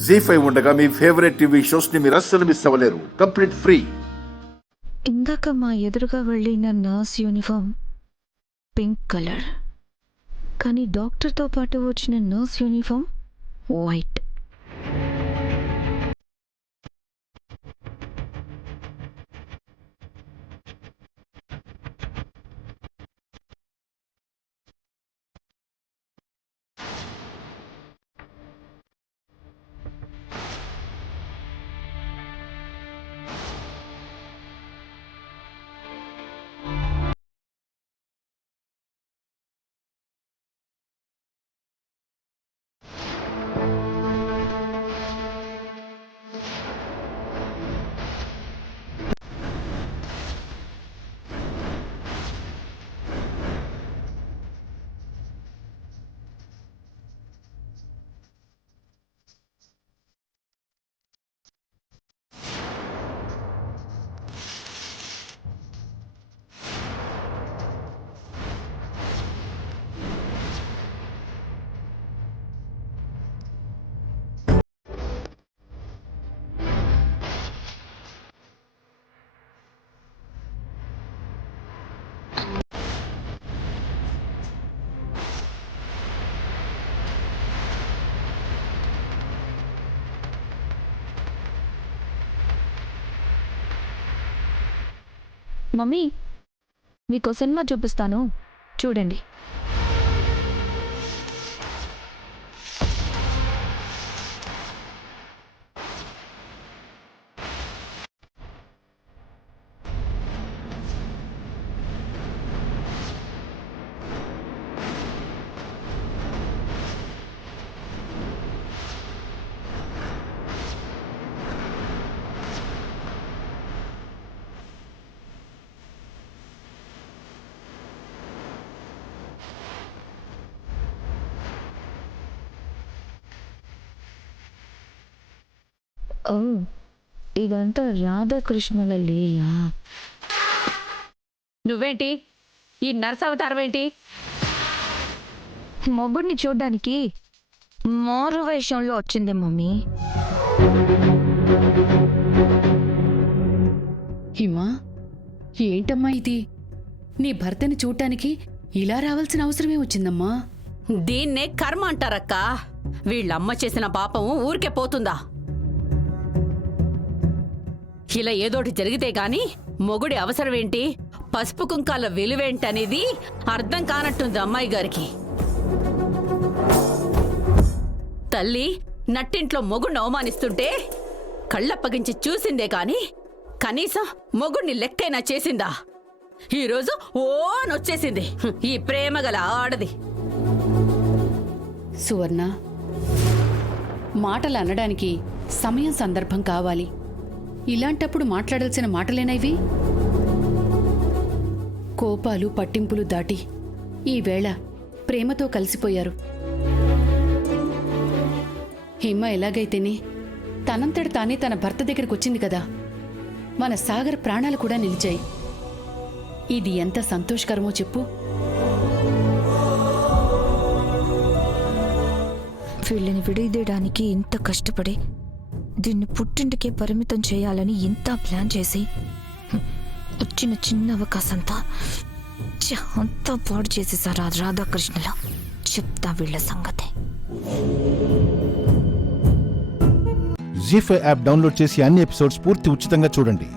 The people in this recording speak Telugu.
జీ5 ఉండగా మీ ఫేవరెట్ టీవీ షోస్ ని మీరు అస్సలు మిస్ అవ్వలేరు. Complete free. ఇందాక మా ఎదురుగా వెళ్ళిన నర్స్ యూనిఫామ్ పింక్ కలర్, కానీ డాక్టర్తో పాటు వచ్చిన నర్స్ యూనిఫామ్ వైట్. మమ్మీ, మీకు సినిమా చూపిస్తాను, చూడండి. ఓ, ఇదంతా రాధాకృష్ణుల లీలా. నువ్వేంటి ఈ నర్స్ అవతారం ఏంటి? మొగుడిని చూడ్డానికి మారు వేషంలో వచ్చింది మమ్మీ. హిమా, ఏంటమ్మా ఇది? నీ భర్తని చూడటానికి ఇలా రావాల్సిన అవసరమే వచ్చిందమ్మా. దీన్నే కర్మ అంటారక్క. వీళ్ళమ్మ చేసిన పాపం ఊరికే పోతుందా? ఇలా ఏదోటి జరిగితే గాని మొగుడి అవసరమేంటి, పసుపు కుంకాల విలువేంటనేది అర్థం కానట్టుంది అమ్మాయి గారికి. తల్లి నట్టింట్లో మొగుడిని అవమానిస్తుంటే కళ్ళప్పగించి చూసిందే కాని కనీసం మొగుడిని లెక్కైనా చేసిందా? ఈరోజు ఓనొచ్చేసింది ఈ ప్రేమగల ఆడది. సువర్ణ, మాటలు అనడానికి సమయం సందర్భం కావాలి. ఇలాంటప్పుడు మాట్లాడాల్సిన మాటలేనైవి? కోపాలు పట్టింపులు దాటి ఈవేళ ప్రేమతో కలిసిపోయారు. హిమ ఎలాగైతేనే తనంతట తానే తన భర్త దగ్గరికి వచ్చింది కదా, మన సాగర్ ప్రాణాలు కూడా నిలిచాయి. ఇది ఎంత సంతోషకరమో చెప్పు. వీళ్ళని విడదీయడానికి ఇంత కష్టపడి, దీన్ని పుట్టింటికే పరిమితం చేయాలని ఇంత ప్లాన్ చేసి, వచ్చిన చిన్న అవకాశంతా అంతా పాడు చేసేసారు ఆ రాధాకృష్ణలో. చెప్తా వీళ్ళ సంగతి. జీ5 యాప్ డౌన్లోడ్ చేసి అన్ని ఎపిసోడ్స్ పూర్తి ఉచితంగా చూడండి.